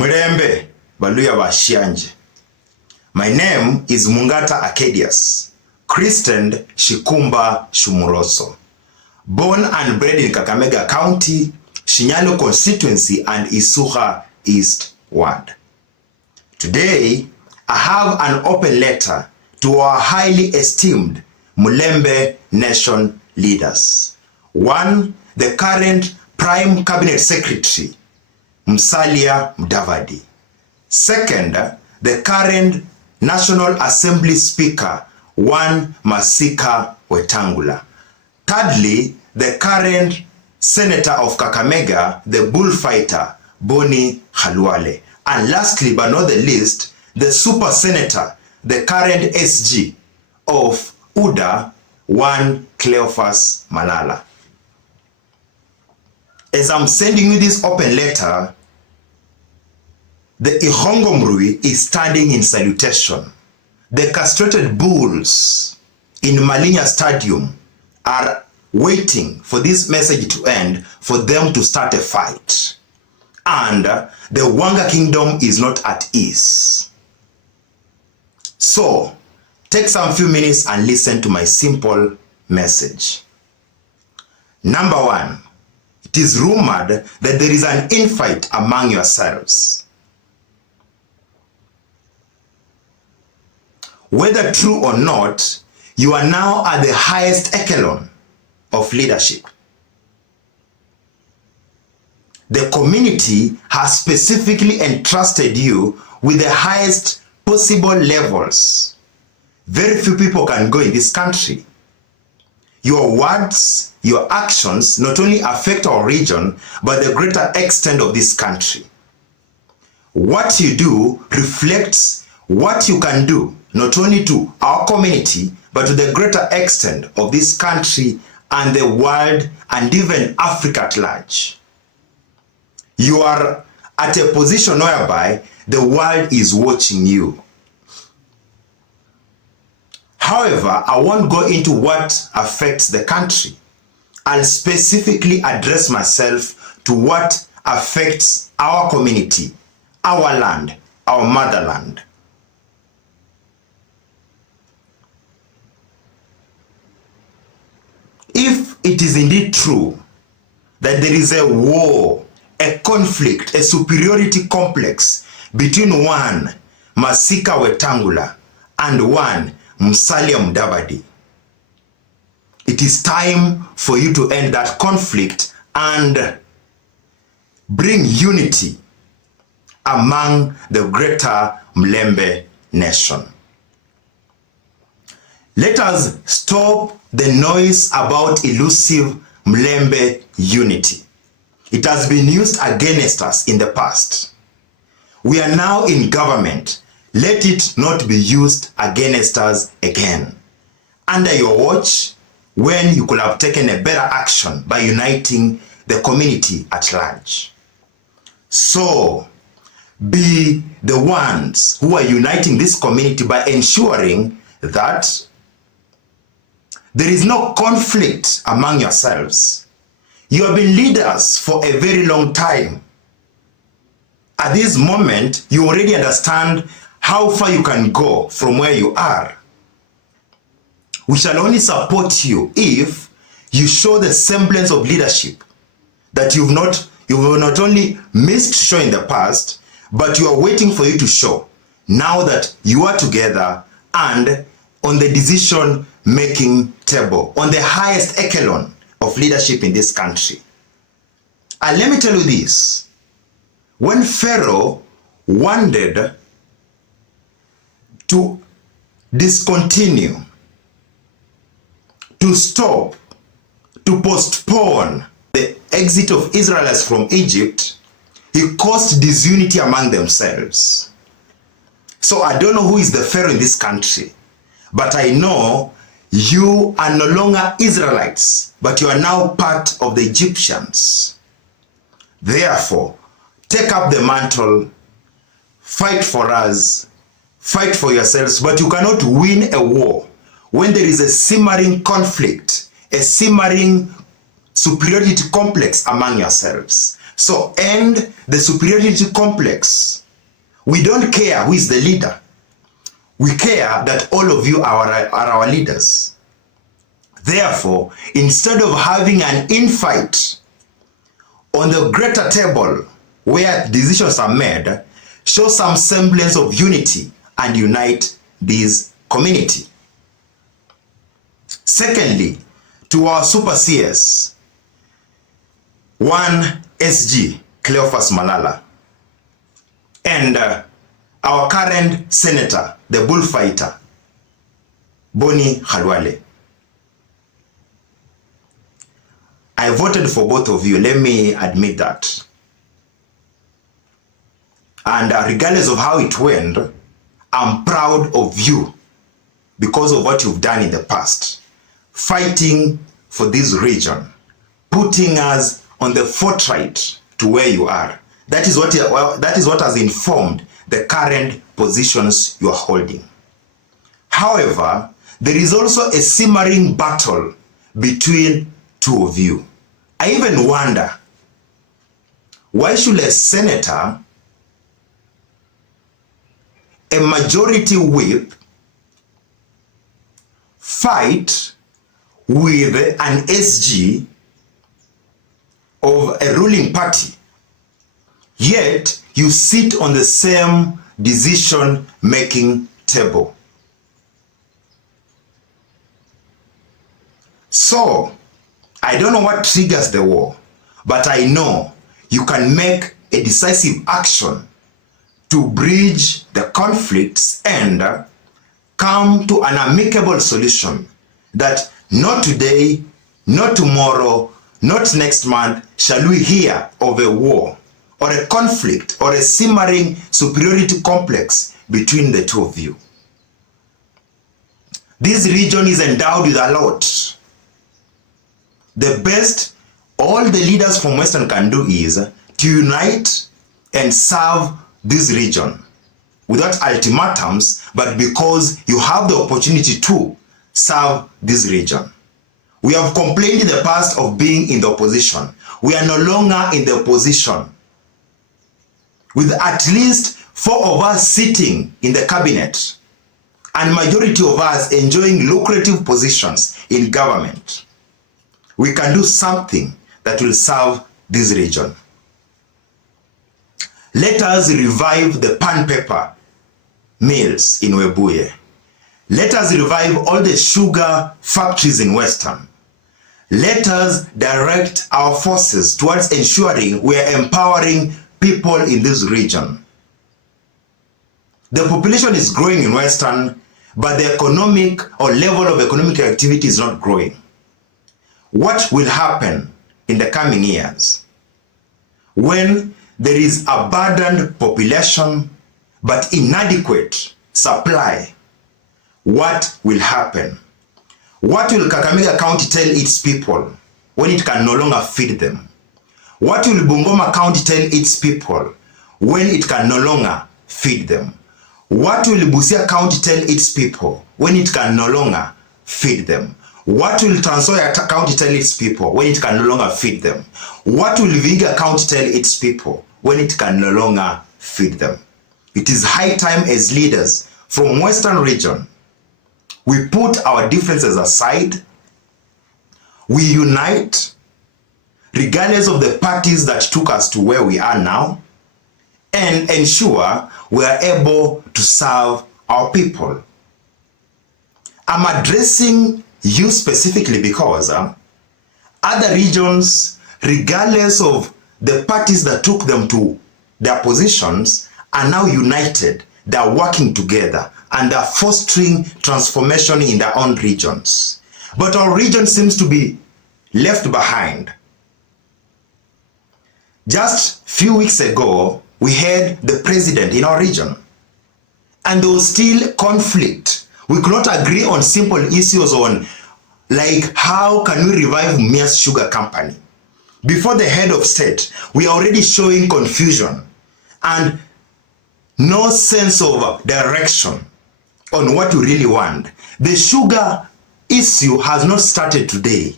Mulembe, Baluya Bashianje. My name is Mungata Arcadius, christened Shikumba Shumuroso. Born and bred in Kakamega County, Shinyalo constituency and Isuha East Ward. Today, I have an open letter to our highly esteemed Mulembe Nation leaders. One, the current Prime Cabinet Secretary, Musalia Mudavadi. Second, the current National Assembly Speaker, One Masika Wetangula. Thirdly, the current Senator of Kakamega, the bullfighter, Boni Khalwale. And lastly, but not the least, the super senator, the current SG of UDA, One Cleophas Malala. As I'm sending you this open letter, the Ihongomrui is standing in salutation. The castrated bulls in Malinya Stadium are waiting for this message to end for them to start a fight. And the Wanga Kingdom is not at ease. So, take some few minutes and listen to my simple message. Number one, it is rumored that there is an infight among yourselves. Whether true or not, you are now at the highest echelon of leadership. The community has specifically entrusted you with the highest possible levels. Very few people can go in this country. Your words, your actions not only affect our region, but the greater extent of this country. What you do reflects what you can do, not only to our community, but to the greater extent of this country and the world and even Africa at large. You are at a position whereby the world is watching you. However, I won't go into what affects the country. I'll specifically address myself to what affects our community, our land, our motherland. If it is indeed true that there is a war, a conflict, a superiority complex between one Masika Wetangula and one Musalia Mudavadi, it is time for you to end that conflict and bring unity among the greater Mulembe nation. Let us stop the noise about elusive Mulembe unity. It has been used against us in the past. We are now in government. Let it not be used against us again. Under your watch, when you could have taken a better action by uniting the community at large. So, be the ones who are uniting this community by ensuring that there is no conflict among yourselves. You have been leaders for a very long time. At this moment, you already understand how far you can go from where you are. We shall only support you if you show the semblance of leadership that you have not only missed to show in the past, but you are waiting for you to show now that you are together and on the decision-making table, on the highest echelon of leadership in this country. And let me tell you this. When Pharaoh wanted to discontinue, to stop, to postpone the exit of Israelites from Egypt, he caused disunity among themselves. So I don't know who is the Pharaoh in this country, but I know you are no longer Israelites, but you are now part of the Egyptians. Therefore, take up the mantle, fight for us, fight for yourselves, but you cannot win a war when there is a simmering conflict, a simmering superiority complex among yourselves. So end the superiority complex. We don't care who is the leader. We care that all of you are our leaders. Therefore, instead of having an infight on the greater table where decisions are made, show some semblance of unity and unite this community. Secondly, to our super CS, one SG, Cleophas Malala, and our current senator, the bullfighter, Boni Khalwale. I voted for both of you, let me admit that. And regardless of how it went, I'm proud of you because of what you've done in the past, fighting for this region, putting us on the forthright to where you are. That is what has informed the current positions you are holding. However, there is also a simmering battle between two of you. I even wonder, why should a senator, a majority whip, fight with an SG of a ruling party, yet you sit on the same decision-making table? So, I don't know what triggers the war, but I know you can make a decisive action to bridge the conflicts and come to an amicable solution that not today, not tomorrow, not next month shall we hear of a war or a conflict or a simmering superiority complex between the two of you. This region is endowed with a lot. The best all the leaders from Western can do is to unite and serve this region without ultimatums, but because you have the opportunity to serve this region. We have complained in the past of being in the opposition. We are no longer in the opposition. With at least 4 of us sitting in the cabinet and majority of us enjoying lucrative positions in government, we can do something that will serve this region. Let us revive the pan paper mills in Webuye. Let us revive all the sugar factories in Western. Let us direct our forces towards ensuring we are empowering people in this region. The population is growing in Western, but the economic or level of economic activity is not growing. What will happen in the coming years when there is abundant population but inadequate supply? What will happen? What will Kakamega County tell its people when it can no longer feed them? What will Bungoma County tell its people when it can no longer feed them? What will Busia County tell its people when it can no longer feed them? What will Trans Nzoia County tell its people when it can no longer feed them? What will Vihiga County tell its people when it can no longer feed them? It is high time as leaders from Western region, we put our differences aside, we unite, regardless of the parties that took us to where we are now, and ensure we are able to serve our people. I'm addressing you specifically because other regions, regardless of the parties that took them to their positions, are now united. They are working together and they are fostering transformation in their own regions. But our region seems to be left behind. Just a few weeks ago, we had the president in our region, and there was still conflict. We could not agree on simple issues on like how can we revive Mia's Sugar Company. Before the head of state, we are already showing confusion and no sense of direction on what we really want. The sugar issue has not started today.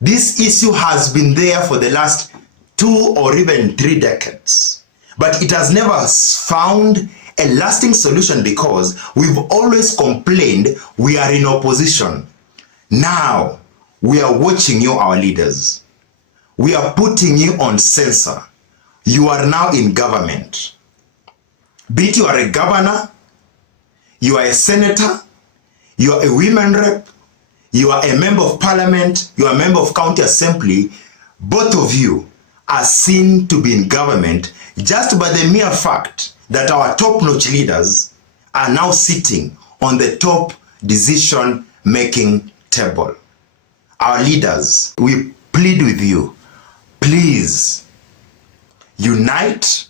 This issue has been there for the last 2 or even 3 decades. But it has never found a lasting solution because we've always complained we are in opposition. Now, we are watching you, our leaders. We are putting you on censor. You are now in government. Be it you are a governor, you are a senator, you are a women rep, you are a member of parliament, you are a member of county assembly, both of you are seen to be in government just by the mere fact that our top-notch leaders are now sitting on the top decision-making table. Our leaders, we plead with you, please unite,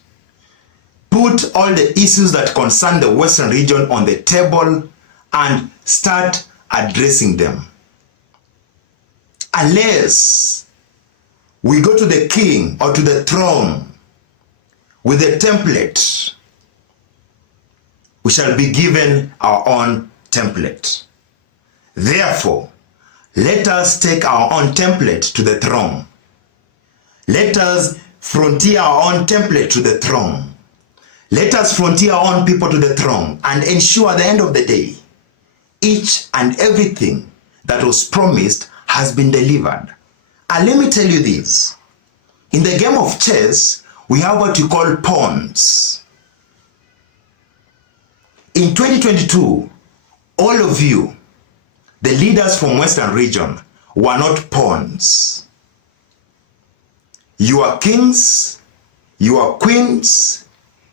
put all the issues that concern the Western region on the table and start addressing them. Unless we go to the king or to the throne with a template, we shall be given our own template. Therefore, let us take our own template to the throne. Let us frontier our own template to the throne. Let us frontier our own people to the throne and ensure at the end of the day, each and everything that was promised has been delivered. And let me tell you this. In the game of chess, we have what you call pawns. In 2022, all of you, the leaders from Western region, were not pawns. You are kings, you are queens,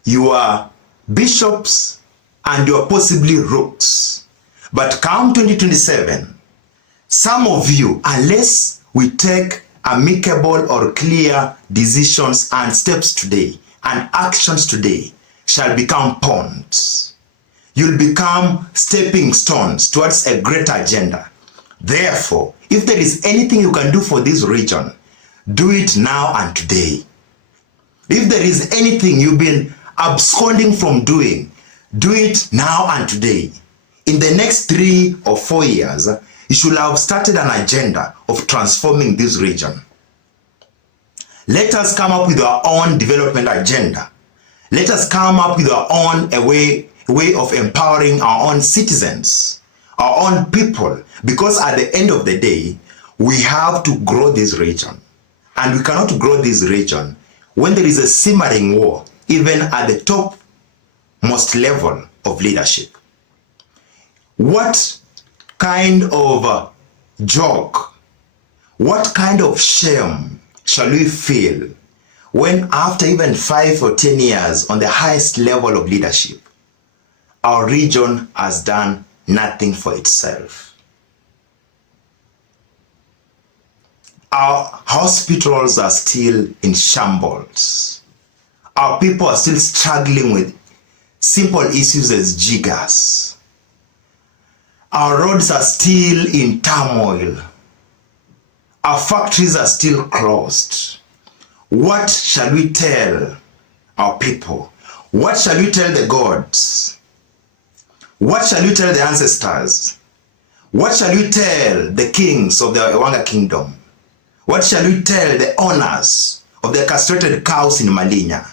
you are bishops, and you are possibly rooks. But come 2027, some of you, unless we take amicable or clear decisions and steps today and actions today, shall become pawns. You'll become stepping stones towards a greater agenda. Therefore, if there is anything you can do for this region, do it now and today. If there is anything you've been absconding from doing, do it now and today. In the next 3 or 4 years, you should have started an agenda of transforming this region. Let us come up with our own development agenda. Let us come up with our own way of empowering our own citizens, our own people, because at the end of the day, we have to grow this region. And we cannot grow this region when there is a simmering war, even at the topmost level of leadership. What kind of joke, what kind of shame shall we feel when after even 5 or 10 years on the highest level of leadership, our region has done nothing for itself? Our hospitals are still in shambles. Our people are still struggling with simple issues as jiggers. Our roads are still in turmoil. Our factories are still closed. What shall we tell our people? What shall we tell the gods? What shall we tell the ancestors? What shall we tell the kings of the Ewanga kingdom? What shall we tell the owners of the castrated cows in Malinya?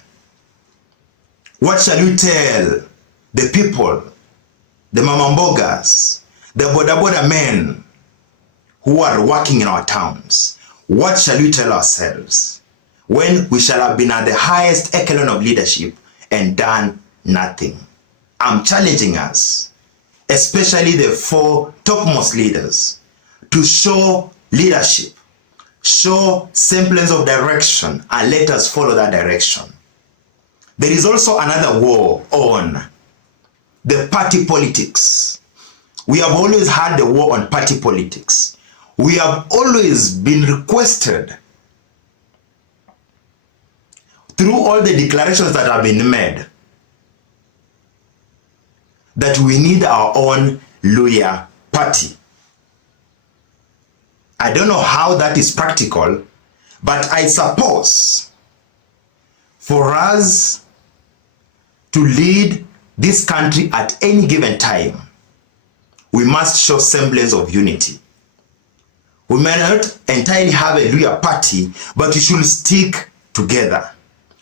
What shall we tell the people, the mamambogas, the boda men who are working in our towns? What shall we tell ourselves when we shall have been at the highest echelon of leadership and done nothing? I'm challenging us, especially the 4 topmost leaders, to show leadership, show semblance of direction, and let us follow that direction. There is also another war on the party politics. We have always had the war on party politics. We have always been requested through all the declarations that have been made that we need our own Luya party. I don't know how that is practical, but I suppose for us to lead this country at any given time, we must show semblance of unity. We may not entirely have a Luya party, but we should stick together.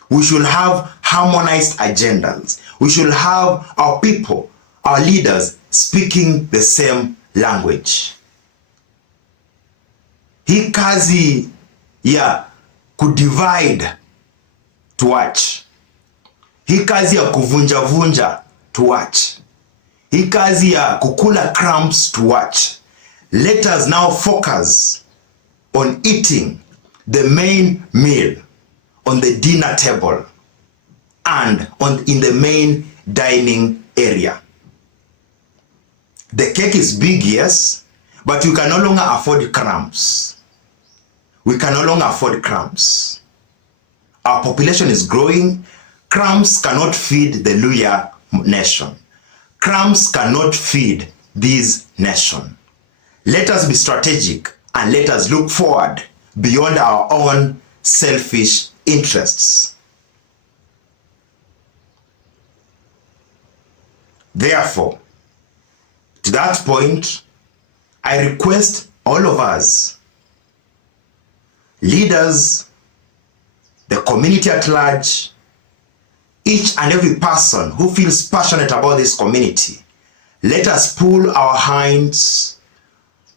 We should have harmonized agendas. We should have our people, our leaders, speaking the same language. Hii kazi ya kudivide tuache. Hii kazi ya kuvunja tuache. Hii kazi ya kukula crumbs tuache. Let us now focus on eating the main meal on the dinner table and in the main dining area. The cake is big, yes, but you can no longer afford crumbs. We can no longer afford crumbs. Our population is growing. Crumbs cannot feed the Luhya nation. Crumbs cannot feed this nation. Let us be strategic and let us look forward beyond our own selfish interests. Therefore, to that point, I request all of us, leaders, the community at large, each and every person who feels passionate about this community, let us pool our hands,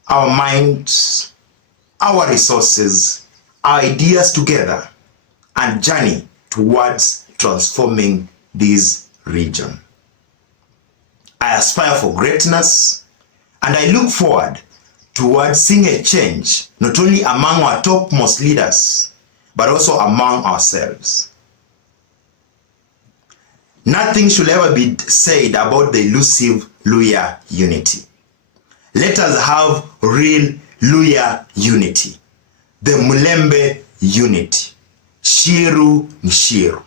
our minds, our resources, our ideas together and journey towards transforming this region. I aspire for greatness and I look forward towards seeing a change not only among our topmost leaders but also among ourselves. Nothing should ever be said about the elusive Luhya unity. Let us have real Luhya unity. The Mulembe unity. Shiru ni Shiru.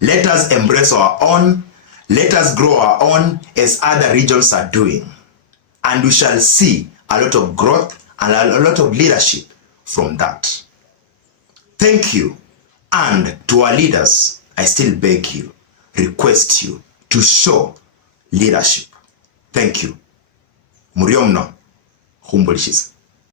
Let us embrace our own. Let us grow our own as other regions are doing. And we shall see a lot of growth and a lot of leadership from that. Thank you. And to our leaders, I still beg you, request you to show leadership. Thank you. Muriomno, humbulishiza.